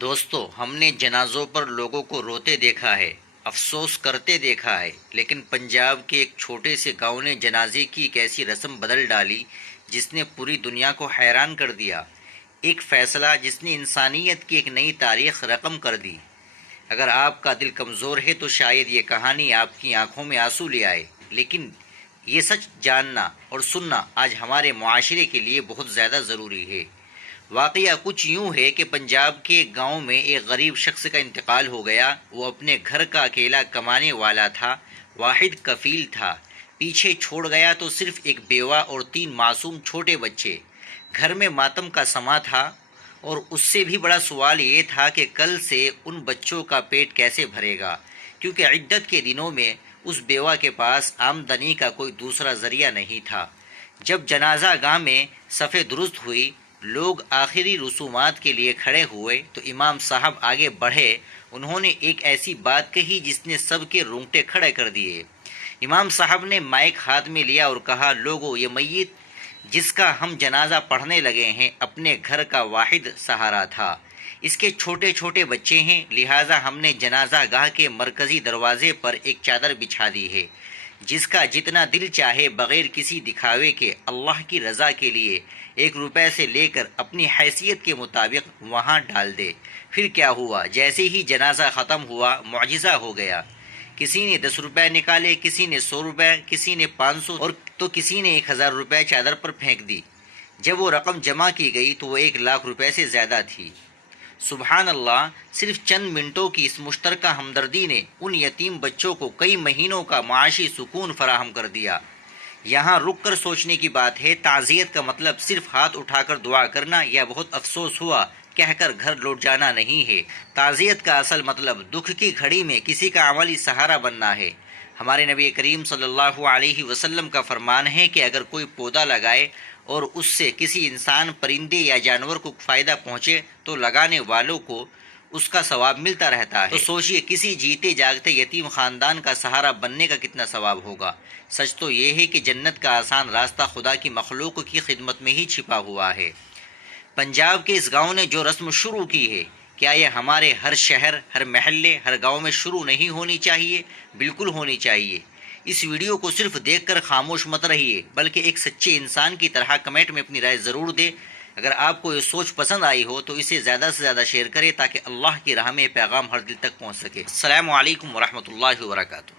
دوستو، ہم نے جنازوں پر لوگوں کو روتے دیکھا ہے، افسوس کرتے دیکھا ہے، لیکن پنجاب کے ایک چھوٹے سے گاؤں نے جنازے کی ایک ایسی رسم بدل ڈالی جس نے پوری دنیا کو حیران کر دیا۔ ایک فیصلہ جس نے انسانیت کی ایک نئی تاریخ رقم کر دی۔ اگر آپ کا دل کمزور ہے تو شاید یہ کہانی آپ کی آنکھوں میں آنسو لے آئے، لیکن یہ سچ جاننا اور سننا آج ہمارے معاشرے کے لیے بہت زیادہ ضروری ہے۔ واقعہ کچھ یوں ہے کہ پنجاب کے گاؤں میں ایک غریب شخص کا انتقال ہو گیا۔ وہ اپنے گھر کا اکیلا کمانے والا تھا، واحد کفیل تھا۔ پیچھے چھوڑ گیا تو صرف ایک بیوہ اور 3 معصوم چھوٹے بچے۔ گھر میں ماتم کا سما تھا، اور اس سے بھی بڑا سوال یہ تھا کہ کل سے ان بچوں کا پیٹ کیسے بھرے گا، کیونکہ عدت کے دنوں میں اس بیوہ کے پاس آمدنی کا کوئی دوسرا ذریعہ نہیں تھا۔ جب جنازہ گاہ میں صفیں درست ہوئی، لوگ آخری رسومات کے لیے کھڑے ہوئے تو امام صاحب آگے بڑھے۔ انہوں نے ایک ایسی بات کہی جس نے سب کے رونگٹے کھڑے کر دیے۔ امام صاحب نے مائک ہاتھ میں لیا اور کہا، لوگو، یہ میت جس کا ہم جنازہ پڑھنے لگے ہیں اپنے گھر کا واحد سہارا تھا۔ اس کے چھوٹے چھوٹے بچے ہیں، لہٰذا ہم نے جنازہ گاہ کے مرکزی دروازے پر ایک چادر بچھا دی ہے، جس کا جتنا دل چاہے بغیر کسی دکھاوے کے اللہ کی رضا کے لیے 1 روپے سے لے کر اپنی حیثیت کے مطابق وہاں ڈال دے۔ پھر کیا ہوا؟ جیسے ہی جنازہ ختم ہوا، معجزہ ہو گیا۔ کسی نے 10 روپے نکالے، کسی نے 100 روپے، کسی نے 500 اور تو کسی نے 1000 روپے چادر پر پھینک دی۔ جب وہ رقم جمع کی گئی تو وہ 1,00,000 روپے سے زیادہ تھی۔ سبحان اللہ! صرف چند منٹوں کی اس مشترکہ ہمدردی نے ان یتیم بچوں کو کئی مہینوں کا معاشی سکون فراہم کر دیا۔ یہاں رک کر سوچنے کی بات ہے، تعزیت کا مطلب صرف ہاتھ اٹھا کر دعا کرنا یا بہت افسوس ہوا کہہ کر گھر لوٹ جانا نہیں ہے۔ تعزیت کا اصل مطلب دکھ کی گھڑی میں کسی کا عملی سہارا بننا ہے۔ ہمارے نبی کریم صلی اللہ علیہ وسلم کا فرمان ہے کہ اگر کوئی پودا لگائے اور اس سے کسی انسان، پرندے یا جانور کو فائدہ پہنچے تو لگانے والوں کو اس کا ثواب ملتا رہتا ہے۔ تو سوچئے کسی جیتے جاگتے یتیم خاندان کا سہارا بننے کا کتنا ثواب ہوگا۔ سچ تو یہ ہے کہ جنت کا آسان راستہ خدا کی مخلوق کی خدمت میں ہی چھپا ہوا ہے۔ پنجاب کے اس گاؤں نے جو رسم شروع کی ہے، کیا یہ ہمارے ہر شہر، ہر محلے، ہر گاؤں میں شروع نہیں ہونی چاہیے؟ بالکل ہونی چاہیے۔ اس ویڈیو کو صرف دیکھ کر خاموش مت رہیے، بلکہ ایک سچے انسان کی طرح کمنٹ میں اپنی رائے ضرور دیں۔ اگر آپ کو یہ سوچ پسند آئی ہو تو اسے زیادہ سے زیادہ شیئر کریں تاکہ اللہ کی راہ میں یہ پیغام ہر دل تک پہنچ سکے۔ السلام علیکم ورحمۃ اللہ وبرکاتہ۔